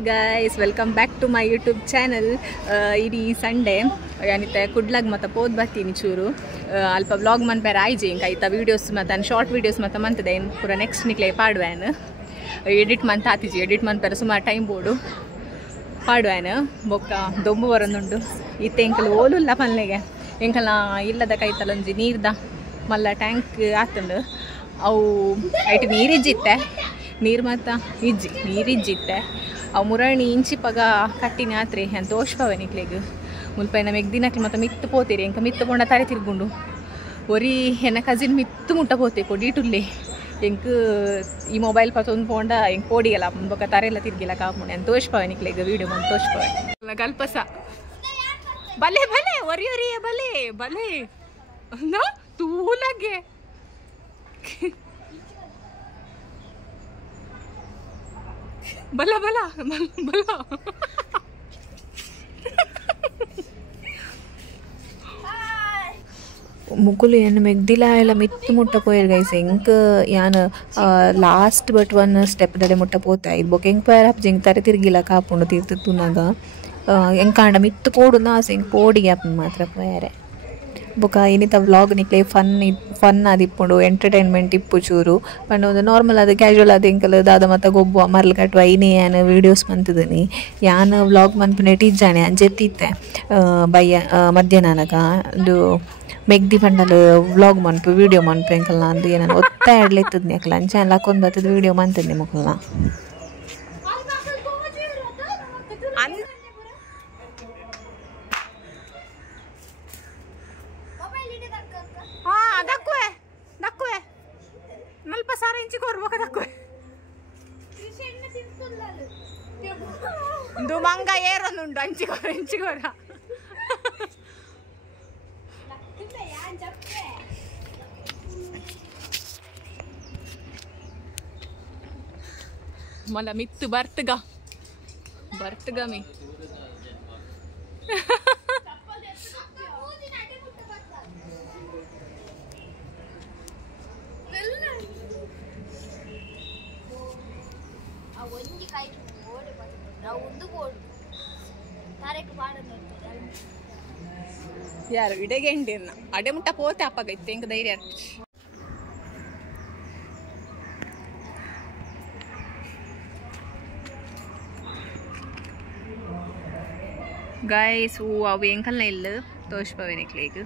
Hi guys, welcome back to my YouTube channel. ಇಡೀ Sunday ಯಾನಿತ್ತೆ ಕುಡ್ಲಾಗ ಮತ್ತು ಪೋದ್ ಬರ್ತೀನಿ ಚೂರು ಅಲ್ಪ ವ್ಲಾಗ್ ಮನ್ಪೇರ ಆಯ್ಜಿ ಇಂಕ ಆಯ್ತಾ ವೀಡಿಯೋಸ್ ಮತ್ತು ಶಾರ್ಟ್ ವೀಡಿಯೋಸ್ ಮತ್ತು ಮಂತದೆ ಏನು ಪೂರ ನೆಕ್ಸ್ಟ್ ನಿಕ್ಲೆ ಪಾಡುವೇನು ಎಡಿಟ್ ಮಂತ್ ಆತಿಜಿ ಎಡಿಟ್ ಮನ್ಪೇರ ಸುಮಾರು ಟೈಮ್ ಬೋಡು ಪಾಡುವೇನು ಬೊಕ್ಕ ದೊಂಬು ಬರೋದುಂಡು ಇತ್ತೆ ಎಂಕಲ್ ಓಲುಲ್ಲ ಪಲ್ಲೆಗೆ ಎಂಕಲ್ ಇಲ್ಲದ ಕೈತಲ್ಲ ಒಂಜಿ ನೀರ್ದ ಮಲ್ಲ ಟ್ಯಾಂಕ್ ಆತಂಡು ಅವು ಐಟ್ ನೀರಿಜ್ಜಿತ್ತೆ ನೀರು ಮತ್ತು ನೀರಿಜ್ಜಿತ್ತೆ ಅವು ಮುರಣಿ ಇಂಚಿಪಗ ಕಟ್ಟಿನ ಆತ್ರಿ ಅಂತ ತೋಷ್ಪವೆ ನಿಕ್ಲೆಗ್ ಮುಲ್ಪೈನ ಮೆಗ್ದಿನಕ್ಲಿ ಮತ್ತು ಮಿತ್ತು ಪೋತೀರಿ ಎಂಕ ಮಿತ್ತು ಪೋಂಡ ತರೆ ತಿರ್ಗುಂಡು ಒರಿ ಎನ್ನ ಕಸಿನ್ ಮಿತ್ತು ಮುಟ್ಟ ಪೋತೆ ಕೊಡೀಟುಲ್ಲೆ ಎಂಕ್ ಈ ಮೊಬೈಲ್ ಪತ್ತೊಂದು ಪೋಂಡ ಎಂಕ್ ಪೋಡಿಯಲ್ಲ ಬೊಕ್ಕ ತರೆಲ್ಲ ತಿರ್ಗಿಲ್ಲ ಕಾಪುಂಡೆ ಅಂತ ತೋಷ್ಪವೆ ನಿಕ್ಲೆಗ್ ವೀಡಿಯೋ ಬಂದು ತೋಷ್ಪವೆ ಗಲ್ಪಸ ಬಲೆ ಬಲೆ ಒರಿ ಒರಿಯ ಬಲೆ ಬಲೆ ನೋ ತೂಲಗೆ ಬಲ ಬಲ ಬಲ ಮುಗುಲು ಏನು ಮೆಗ್ದಿಲ ಎಲ್ಲ ಮಿತ್ತು ಮುಟ್ಟ ಪೋಯರ್ ಗೈಸ್ ಎಂಕ್ ಯಾನ್ ಲಾಸ್ಟ್ ಬಟ್ ಒನ್ ಸ್ಟೆಪ್ ದಡೆ ಮುಟ್ಟ ಪೋತೆ ಇದು ಬೊಕ್ಕ ಎಂಕ್ ಪೋಯರ್ ಹಪ್ಜಿ ಎಂಕ್ ತರೆ ತಿರ್ಗಿಲ್ಲ ಕಾಪುಂಡು ತೀರ್ತುನಾಗ ಎಂಕಾಂಡ ಮಿತ್ತು ಪೋಡು ನಾಸ ಎಂಕ್ ಪೋಡಿ ಆಪನ್ ಮಾತ್ರ ಪೋಯರೆ ಬೊಕ್ಕ ಏನಿತ ವ್ಲಾಗ್ ನಿಕ್ಲೆ ಫನ್ ಆದಿಪ್ಪುಂಡು ಎಂಟರ್ಟೈನ್ಮೆಂಟ್ ಇಪ್ಪು ಚೂರು ಪಂಡ ಒಂದು ನಾರ್ಮಲ್ ಅದು ಕ್ಯಾಶುವಲ್ ಅದು ಎಂಕಲ್ ದಾದ ಮತ್ತು ಗೊಬ್ಬ ಮರ್ಲು ಕಟ್ಟುವ ಐನೇ ಯಾನು ವೀಡಿಯೋಸ್ ಮಂತಿದ್ದೀನಿ ಯಾನು ವ್ಲಾಗ್ ಮನ್ಪುನೆ ಟೀಜಾಣೆ ಅಂಜೆತ್ತಿತ್ತೆ ಬಯ್ಯ ಮಧ್ಯಾಹ್ನನಗ ಒಂದು ಮೆಗ್ದಿ ಪಂಡಲು ವ್ಲಾಗ್ ಮನ್ಪು ವೀಡಿಯೋ ಮನ್ಪು ಎಂಕಲ್ನ ಅಂದು ಏನನ್ನು ಒತ್ತಾಯ ಆಡ್ಲಿತ್ತದ್ನಿ ಅಕಲ ಅಂಚೆ ಎಲ್ಲ ಹಾಕೊಂಡು ಬರ್ತದ ವೀಡಿಯೋ ಮಂತಿದ್ನಿ ಮಕ್ಕಳನ್ನ ನಲ್ಪ ಸಾರ ಇಂಚಿ ಕೊರ್ಬೇಕ ದಕ್ಕುವೆ ಇದು ಮಂಗ ಏರೊಂದುಂಡು ಇಂಚಿಗೋರ ಮಲ ಮಿತ್ತು ಬರ್ತಗ ಮೀ ಯಾರು ಇಡೆಗೆಂಡಿ ಅಡೆ ಮುಟ್ಟ ಪೋತೆ ಅಪ್ಪಗೈತೆ ಎಂಕ ಧೈರ್ಯ ಗೈಸ್ ಅವು ಎಂಕಲ್ನ ಇಲ್ಲ ತೋಷ್ಪವೆ ನಿಕ್ಲೇಗ್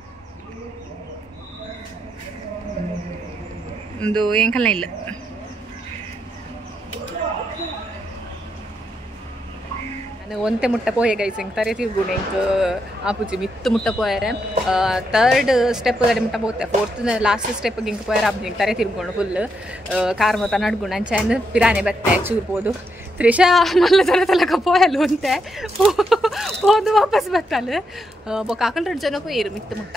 ಒಂದು ಎಂಕಲ್ನ ಇಲ್ಲ ನಾನು ಒಂತೆ ಮುಟ್ಟ ಪೋಯೆ ಗೈಸ್ ಎಂಕ್ ತರೆ ತಿರ್ಗುಂಡು ಎಂಕ್ ಆಪುಜಿ ಮಿತ್ತು ಮುಟ್ಟ ಪೋಯರೆ ಥರ್ಡ್ ಸ್ಟೆಪ್ ತಡೆ ಮುಟ್ಟ ಪೋತೆ ಫೋರ್ತ್ ಲಾಸ್ಟ್ ಸ್ಟೆಪ್ಗೆ ಇಂಕ ಪೋಯರ ಆಪುಜಿ ಎಂಕ್ ತರೆ ತಿರ್ಗುಂಡು ಫುಲ್ ಕಾರ್ ಮೊತ್ತ ನಡ್ಗುಂಡು ಅಂಚೆಂದು ಪಿರಾನೆ ಬತ್ತೆ ಚೂರ್ಬೋದು ತ್ರಿಷಾ ಮಲ್ಲ ಜನ ತಲಕ ಪೋಯಲು ಅಂತೆ ಹೋದು ವಾಪಸ್ ಬತ್ತಲ್ಲ ಬೊಕ್ಕ 200 ಜನ ಪೋಯಿರು ಮಿತ್ತು ಮುಟ್ಟ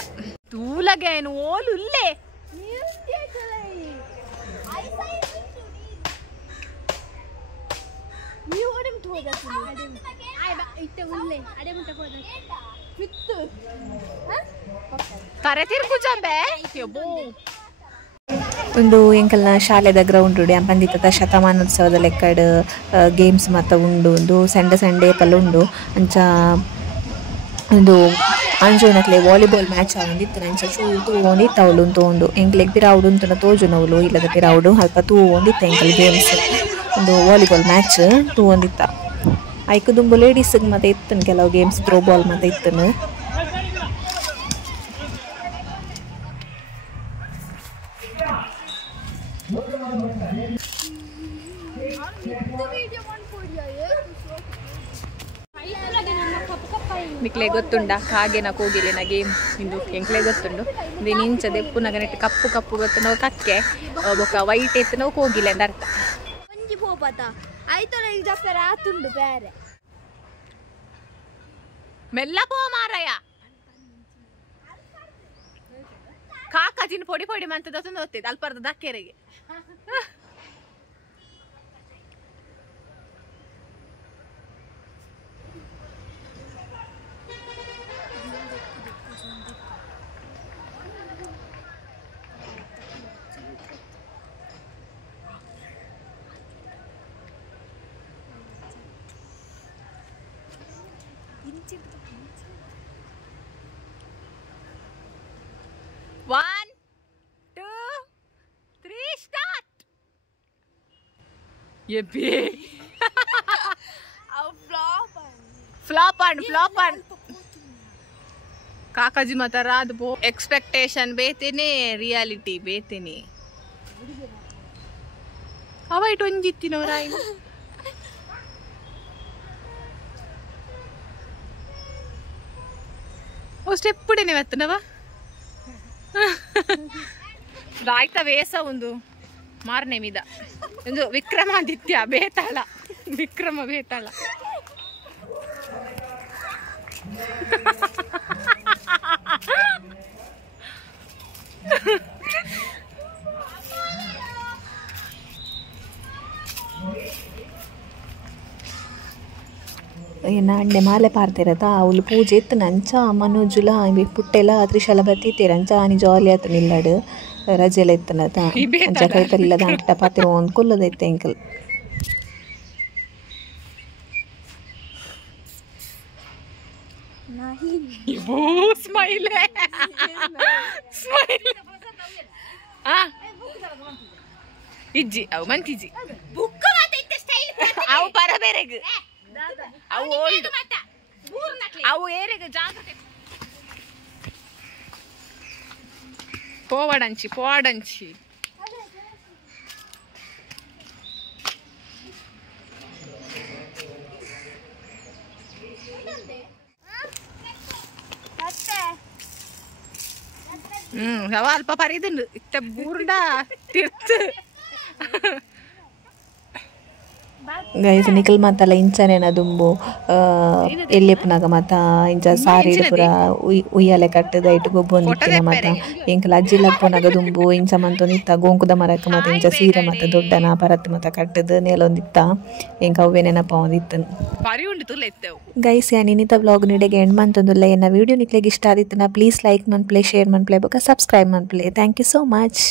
ತೂಲಗೆ ಏನು ಓಲು ಇಲ್ಲೇ ಒಂದು ಎಂಕಲ್ನ ಶಾಲೆದ ಗ್ರೌಂಡ್ ಉಂಡು ಪಂದಿತದ ಶತಮಾನೋತ್ಸವದ ಲೆಕ್ಕಡ್ ಗೇಮ್ಸ್ ಮಾತ ಉಂಡು ಒಂದು ಸಂಡೆ ಪಲ್ಲ ಉಂಡು ಅಂಚ ಒಂದು ಅಂಜೋನಕ್ಲೆ ವಾಲಿಬಾಲ್ ಮ್ಯಾಚ್ ಆವೊಂದಿತ್ತು ಅಂಚ ಚೂರು ತೂವೊಂದಿತ್ತ ಅವಳು ತೋಂಡು ಎಂಕ್ಲೆಗ್ ಪಿರಾವುಡು ಉಂತುನ ತೋಜುನವಳು ಇಲ್ಲದ ಪಿರಾವುಡು ಅಲ್ಪ ತೂವೊಂದಿತ್ತ ಎಂಕಲ್ ಗೇಮ್ಸ್ ಒಂದು ವಾಲಿಬಾಲ್ ಮ್ಯಾಚ್ ತೂವೊಂದಿತ್ತ ಐಕ್ ದುಂಬು ಲೇಡೀಸ್ಗೆ ಮತ್ತೆ ಇತ್ತನು ಕೆಲವು ಗೇಮ್ಸ್ ಥ್ರೋ ಬಾಲ್ ಮತ್ತೆ ಇತ್ತನು ನಿಕ್ಲೆ ಗೊತ್ತುಂಡ ಕಾಗೆನ ಕೋಗಿಲಿನ ಗೇಮ್ ಇಂದು ಎಂಕ್ಲೆ ಗೊತ್ತುಂಡು ಇದು ಇಂಚದ ಎಪ್ಪುನಾಗ ನೆಟ್ಟು ಕಪ್ಪು ಕಪ್ಪು ಗೊತ್ತು ನಾವು ಕಕ್ಕೆ ಬೊಕ್ಕ ವೈಟ್ ಎತ್ತು ನಾವು ಕೋಗಿಲೆ ಅಂತ ಅರ್ಥ ಮೆಲ್ಲ ಪೋ ಮಾರಯ್ಯ ಕಾಕಾಜಿನ ಪೊಡಿ ಪೊಡಿ ಮಂತದ ಓದ್ತಿದ್ದೆ ಅಲ್ಪರ್ದ ದಕ್ಕೆರೆಗೆ 1 2 3 start ಎಬ್ಬಿ ಫ್ಲಾಪ್ ಅಂಡ್ ಕಾಕಾಜಿ ಮತ ರಾದ್ ಬೋ ಎಕ್ಸ್ಪೆಕ್ಟೇಷನ್ ಬೇತೇನೆ ರಿಯಾಲಿಟಿ ಬೇತೇನೆ ಅವೈಟ್ ಒಂಜಿತ್ತಿನವರಾಯಿ ಓ ಸ್ಟೆಪ್ ಪುಡೆನೆ ವತ್ತನವ ಆಯ್ತಾ ವೇಸ ಒಂದು ಮಾರನೇ ಮಿದ ಒಂದು ವಿಕ್ರಮಾದಿತ್ಯ ಬೇತಾಳ ವಿಕ್ರಮ ಬೇತಾಳ ನಾಂಡೆ ಮಾಲೆ ಪಾರ್ತಿರತ್ತ ಅವಳು ಪೂಜೆ ಇತ್ತು ನಂಚ ಮನೋಜುಲ ಪುಟ್ಟೆಲ್ಲ ತ್ರಿಶಾಲ ಬತ್ತೀರಂಚ ಆನಿ ಜಾಲಿ ಆತು ನಿಲ್ಲಾಡು ರಜೆಲ್ಲ ಇತ್ತನತ ಅಂಚ ಕೈತಲ್ಲ ದಂಟ ಪಾತಿರ ಒಂದು ಕೊಲ್ಲದೈತೆ ಎಂಕಲ್ ಸ್ಮೈಲ್ ಇಜ್ಜಿ ಅವು ಮಂತಿಜ್ಜಿ ಅವು ಬರಬೇರೆಗ್ ಅವು ಓಲ್ಡ್ ಅವು ಏರೆಗ್ ಜಾಗ್ರತೆ పోవడంచి ಅಲ್ಪ ಪರಿದುಂಡು ಇತ್ತ ಬೂರ್ಡ ತಿರ್ತು ಗೈಸ್ ನಿಖಲ್ ಮಾತಲ್ಲ ಇಂಚನೇನ ದುಂಬು ಎಲ್ಲಿಪ್ಪನಾಗ ಮಾತ ಇಂಚ ಸಾರಿ ಪೂರ ಉಯ್ಯಾಲೆ ಕಟ್ಟದ ಇಟ್ಟು ಗೊಬ್ಬೊಂದಿತ್ತಿನ ಮಾತ ಎಂಕಲ ಅಜ್ಜಿಲಪ್ಪನಾಗ ದುಂಬು ಇಂಚ ಮಂತೊಂದಿತ್ತ ಗೋಂಕುದ ಮರಕ್ಕೆ ಮಾತ ಇಂಚ ಸೀರೆ ಮಾತ ದೊಡ್ಡನ ಪರತ್ ಮಾತ ಕಟ್ಟದ ನೇಲೊಂದಿತ್ತ ಎಂಕ ಅವೇ ನೆನಪ ಒಂದಿತ್ತು ಗೈಸ್ ಯಾನಿನಿತ ವ್ಲಾಗ್ ನಿಡೆಗೆ ಎಂಡ್ ಮಂತೊಂದುಲ್ಲ ಎನ್ನ ವಿಡಿಯೋ ನಿಕ್ಲೆಗೆ ಇಷ್ಟ ಆದಿತ್ತನ ಪ್ಲೀಸ್ ಲೈಕ್ ಮನ್ಪ್ಲೆ ಶೇರ್ ಮನ್ಪ್ಲೆ ಬೊಕ ಸಬ್ಸ್ಕ್ರೈಬ್ ಮನ್ಪ್ಲೆ ಥ್ಯಾಂಕ್ ಯು ಸೋ ಮಚ್.